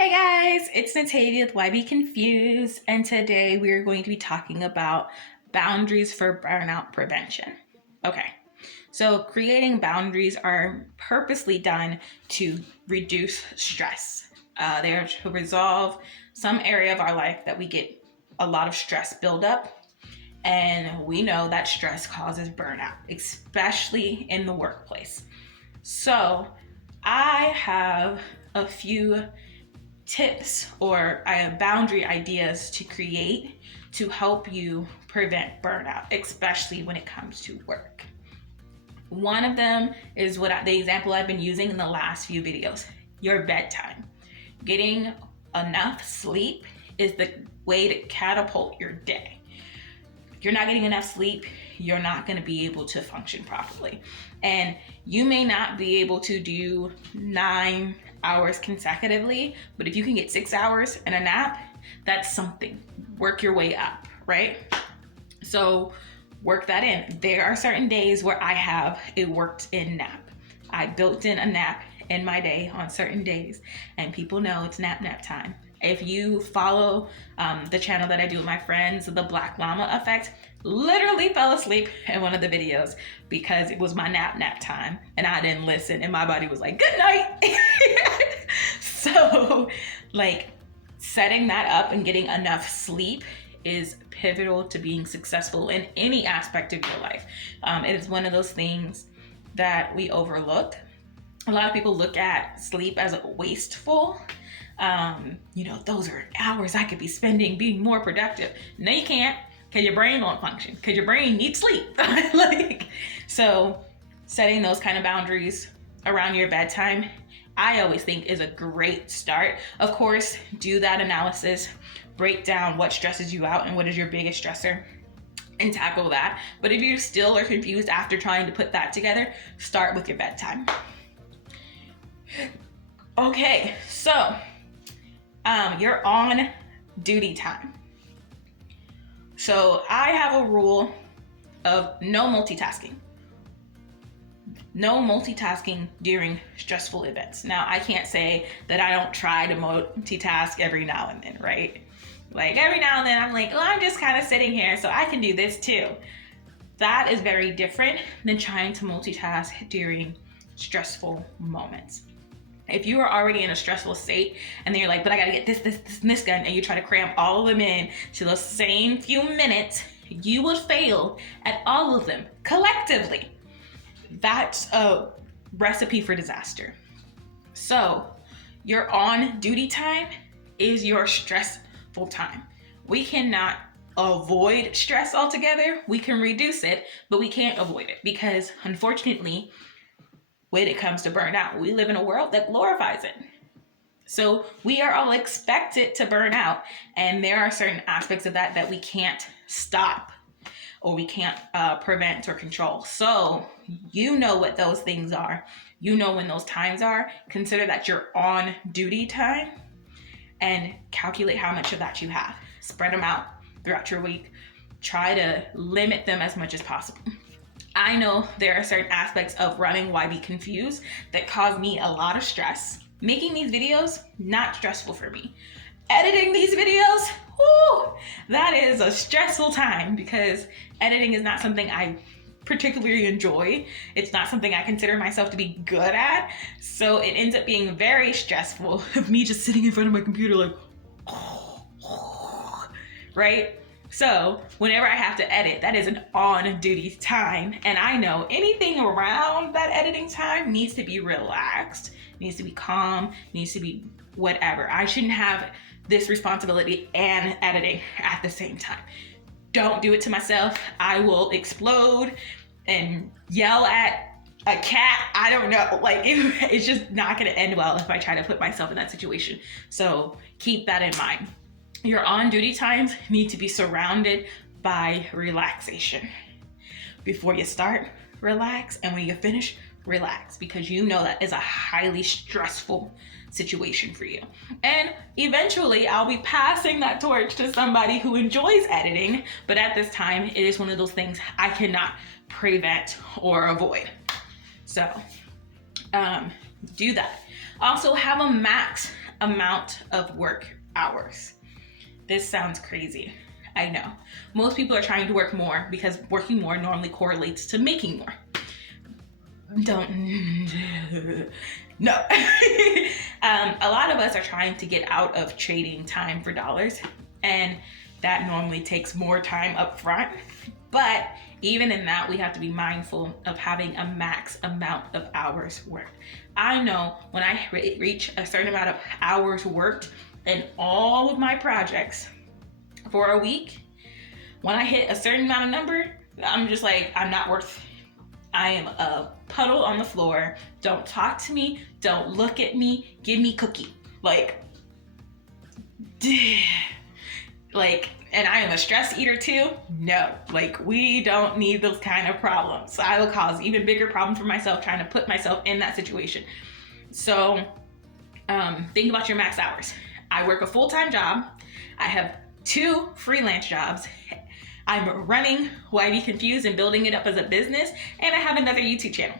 Hey guys, it's Natalia with Why Be Confused, and today we are going to be talking about boundaries for burnout prevention. Okay, so creating boundaries are purposely done to reduce stress. They are to resolve some area of our life that we get a lot of stress buildup, and we know that stress causes burnout, especially in the workplace. So I have a few tips or boundary ideas to create to help you prevent burnout, especially when it comes to work. One of them is the example I've been using in the last few videos, your bedtime. Getting enough sleep is the way to catapult your day. If you're not getting enough sleep, you're not going to be able to function properly. And you may not be able to do 9 hours consecutively, but if you can get 6 hours and a nap, that's something. Work your way up, right? So work that in. There are certain days where I have a worked in nap. I built in a nap in my day on certain days, and people know it's nap time. If you follow the channel that I do with my friends, the Black Llama Effect, literally fell asleep in one of the videos because it was my nap time and I didn't listen and my body was like, good night. So like setting that up and getting enough sleep is pivotal to being successful in any aspect of your life. It is one of those things that we overlook. A lot of people look at sleep as wasteful. Those are hours I could be spending being more productive. No, you can't, because your brain won't function, because your brain needs sleep. So setting those kind of boundaries around your bedtime, I always think is a great start. Of course, do that analysis, break down what stresses you out and what is your biggest stressor, and tackle that. But if you still are confused after trying to put that together, start with your bedtime. Okay, so you're on duty time. So I have a rule of no multitasking. No multitasking during stressful events. Now, I can't say that I don't try to multitask every now and then, right? Like every now and then I'm like, I'm just kind of sitting here, so I can do this too. That is very different than trying to multitask during stressful moments. If you are already in a stressful state and then you're like, but I gotta get this, and this done, and you try to cram all of them in to those same few minutes, you will fail at all of them collectively. That's a recipe for disaster. So your on duty time is your stressful time. We cannot avoid stress altogether. We can reduce it, but we can't avoid it because unfortunately, when it comes to burnout, we live in a world that glorifies it. So we are all expected to burn out, and there are certain aspects of that we can't stop or we can't prevent or control. So you know what those things are. You know when those times are. Consider that your on duty time and calculate how much of that you have. Spread them out throughout your week. Try to limit them as much as possible. I know there are certain aspects of running Why Be Confused that cause me a lot of stress. Making these videos, not stressful for me. Editing these videos, that is a stressful time because editing is not something I particularly enjoy. It's not something I consider myself to be good at. So it ends up being very stressful of me just sitting in front of my computer like, right? So whenever I have to edit, that is an on-duty time. And I know anything around that editing time needs to be relaxed, needs to be calm, needs to be whatever. I shouldn't have this responsibility and editing at the same time. Don't do it to myself. I will explode and yell at a cat. I don't know. It's just not going to end well if I try to put myself in that situation. So keep that in mind. Your on-duty times need to be surrounded by relaxation. Before you start, relax, and when you finish, relax, because you know that is a highly stressful situation for you. And eventually, I'll be passing that torch to somebody who enjoys editing, but at this time, it is one of those things I cannot prevent or avoid. So, do that. Also, have a max amount of work hours. This sounds crazy. I know. Most people are trying to work more because working more normally correlates to making more. No. A lot of us are trying to get out of trading time for dollars, and that normally takes more time up front. But even in that, we have to be mindful of having a max amount of hours worked. I know when I reach a certain amount of hours worked in all of my projects for a week, when I hit a certain amount of number, I'm just like, I'm not worth. I am a puddle on the floor. Don't talk to me. Don't look at me. Give me cookie. And I am a stress eater too. No, we don't need those kind of problems. I will cause even bigger problems for myself trying to put myself in that situation. So think about your max hours. I work a full-time job. I have 2 freelance jobs. I'm running Why Be Confused and building it up as a business, and I have another YouTube channel.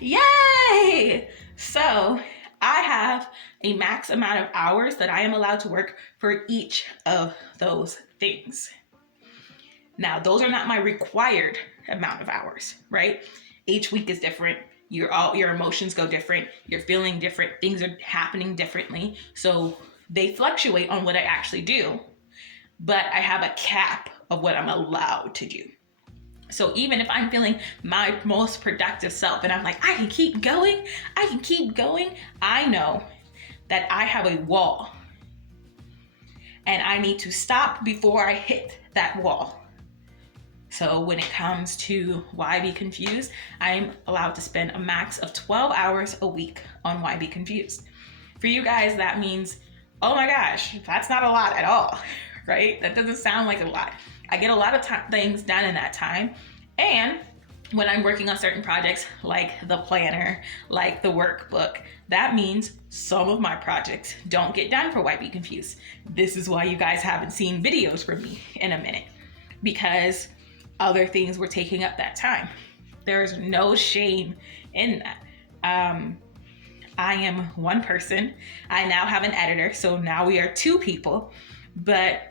Yay! So I have a max amount of hours that I am allowed to work for each of those things. Now, those are not my required amount of hours, right? Each week is different. Your emotions go different. You're feeling different. Things are happening differently. So they fluctuate on what I actually do, but I have a cap of what I'm allowed to do. So even if I'm feeling my most productive self and I'm like, I can keep going, I know that I have a wall and I need to stop before I hit that wall. So when it comes to Why Be Confused, I'm allowed to spend a max of 12 hours a week on Why Be Confused. For you guys, that means, oh my gosh, that's not a lot at all, right? That doesn't sound like a lot. I get a lot of things done in that time. And when I'm working on certain projects like the planner, like the workbook, that means some of my projects don't get done for Why Be Confused. This is why you guys haven't seen videos from me in a minute, because other things were taking up that time. There's no shame in that. I am one person. I now have an editor, so now we are 2 people, but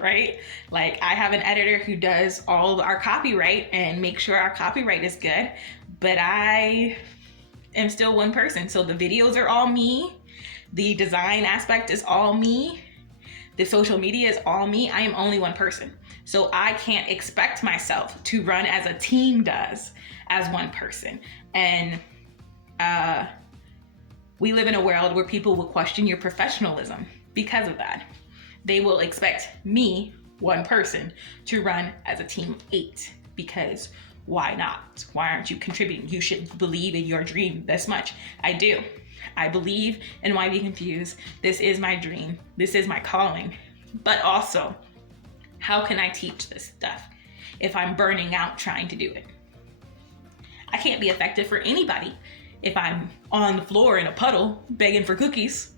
right? I have an editor who does all of our copyright and makes sure our copyright is good, but I am still one person. So the videos are all me. The design aspect is all me. The social media is all me. I am only one person. So I can't expect myself to run as a team does as one person. And we live in a world where people will question your professionalism because of that. They will expect me, one person, to run as a team of 8, because why not? Why aren't you contributing? You should believe in your dream this much. I do. I believe in Why Be Confused. This is my dream. This is my calling. But also, how can I teach this stuff if I'm burning out trying to do it? I can't be effective for anybody if I'm on the floor in a puddle begging for cookies.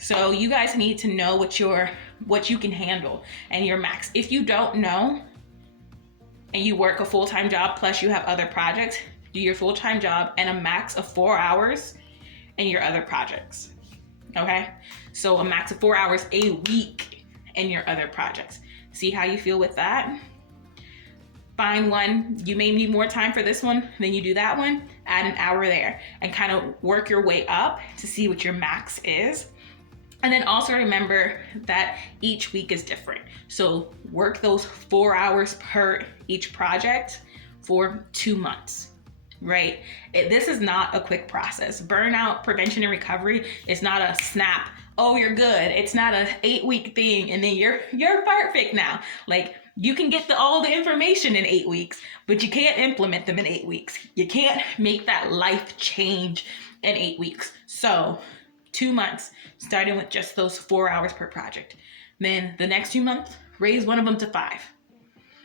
So you guys need to know what you can handle and your max. If you don't know and you work a full-time job plus you have other projects, do your full-time job and a max of 4 hours in your other projects. Okay? So a max of 4 hours a week in your other projects. See how you feel with that? Find one, you may need more time for this one, then you do that one, add an hour there, and kind of work your way up to see what your max is. And then also remember that each week is different. So work those 4 hours per each project for 2 months, right? This is not a quick process. Burnout prevention and recovery is not a snap, oh, you're good. It's not a 8-week thing and then you're perfect now. You can get all the information in 8 weeks, but you can't implement them in 8 weeks. You can't make that life change in 8 weeks. So 2 months, starting with just those 4 hours per project. Then the next 2 months, raise one of them to 5.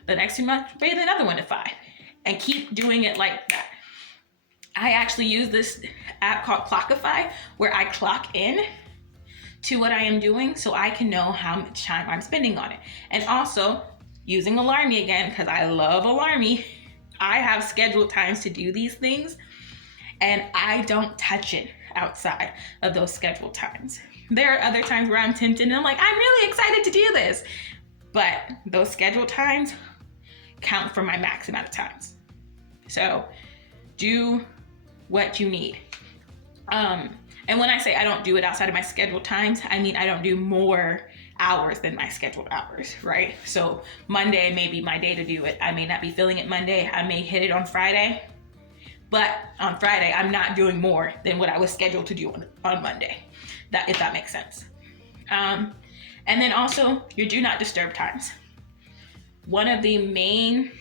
The next 2 months, raise another one to 5. And keep doing it like that. I actually use this app called Clockify, where I clock in to what I am doing so I can know how much time I'm spending on it. And also, using Alarmy again, because I love Alarmy, I have scheduled times to do these things, and I don't touch it outside of those scheduled times. There are other times where I'm tempted and I'm like, I'm really excited to do this. But those scheduled times count for my max amount of times. So do what you need. And when I say I don't do it outside of my scheduled times, I mean I don't do more hours than my scheduled hours, right? So Monday may be my day to do it. I may not be feeling it Monday. I may hit it on Friday. But on Friday, I'm not doing more than what I was scheduled to do on Monday, if that makes sense. And then also your do not disturb times. One of the main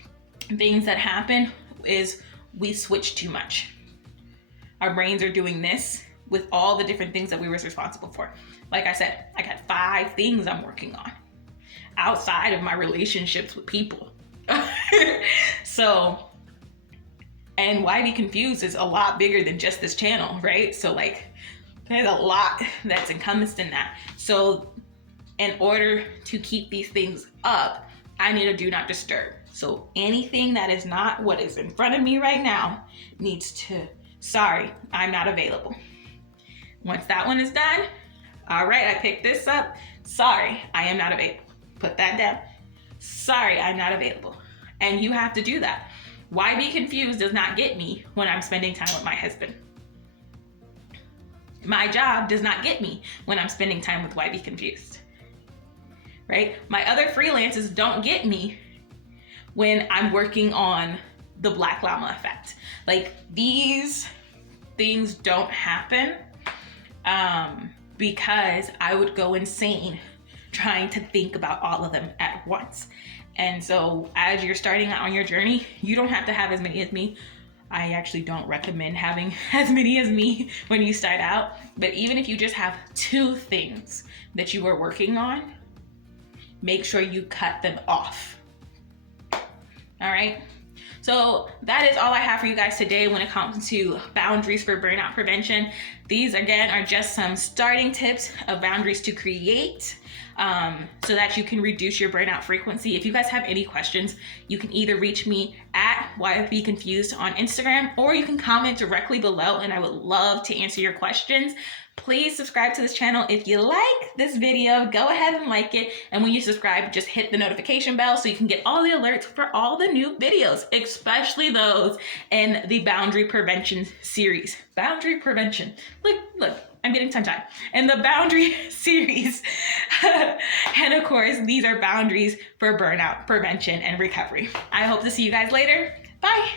things that happen is we switch too much. Our brains are doing this with all the different things that we were responsible for. Like I said, I got 5 things I'm working on outside of my relationships with people. So, and Why Be Confused is a lot bigger than just this channel, right? So like, there's a lot that's encompassed in that. So in order to keep these things up, I need a do not disturb. So anything that is not what is in front of me right now needs to, sorry, I'm not available. Once that one is done, all right, I picked this up. Sorry, I am not available. Put that down. Sorry, I'm not available. And you have to do that. Why Be Confused does not get me when I'm spending time with my husband. My job does not get me when I'm spending time with Why Be Confused. Right? My other freelances don't get me when I'm working on the Black Llama effect. Like, these things don't happen because I would go insane trying to think about all of them at once. And so as you're starting out on your journey, you don't have to have as many as me. I actually don't recommend having as many as me when you start out. But even if you just have 2 things that you are working on, make sure you cut them off. All right. So that is all I have for you guys today when it comes to boundaries for burnout prevention. These again are just some starting tips of boundaries to create so that you can reduce your burnout frequency. If you guys have any questions, you can either reach me at Why Be Confused on Instagram, or you can comment directly below and I would love to answer your questions. Please subscribe to this channel. If you like this video, go ahead and like it. And when you subscribe, just hit the notification bell so you can get all the alerts for all the new videos, especially those in the boundary prevention series. Boundary prevention. Look, I'm getting tongue-tied. And the boundary series. And of course, these are boundaries for burnout prevention and recovery. I hope to see you guys later. Bye.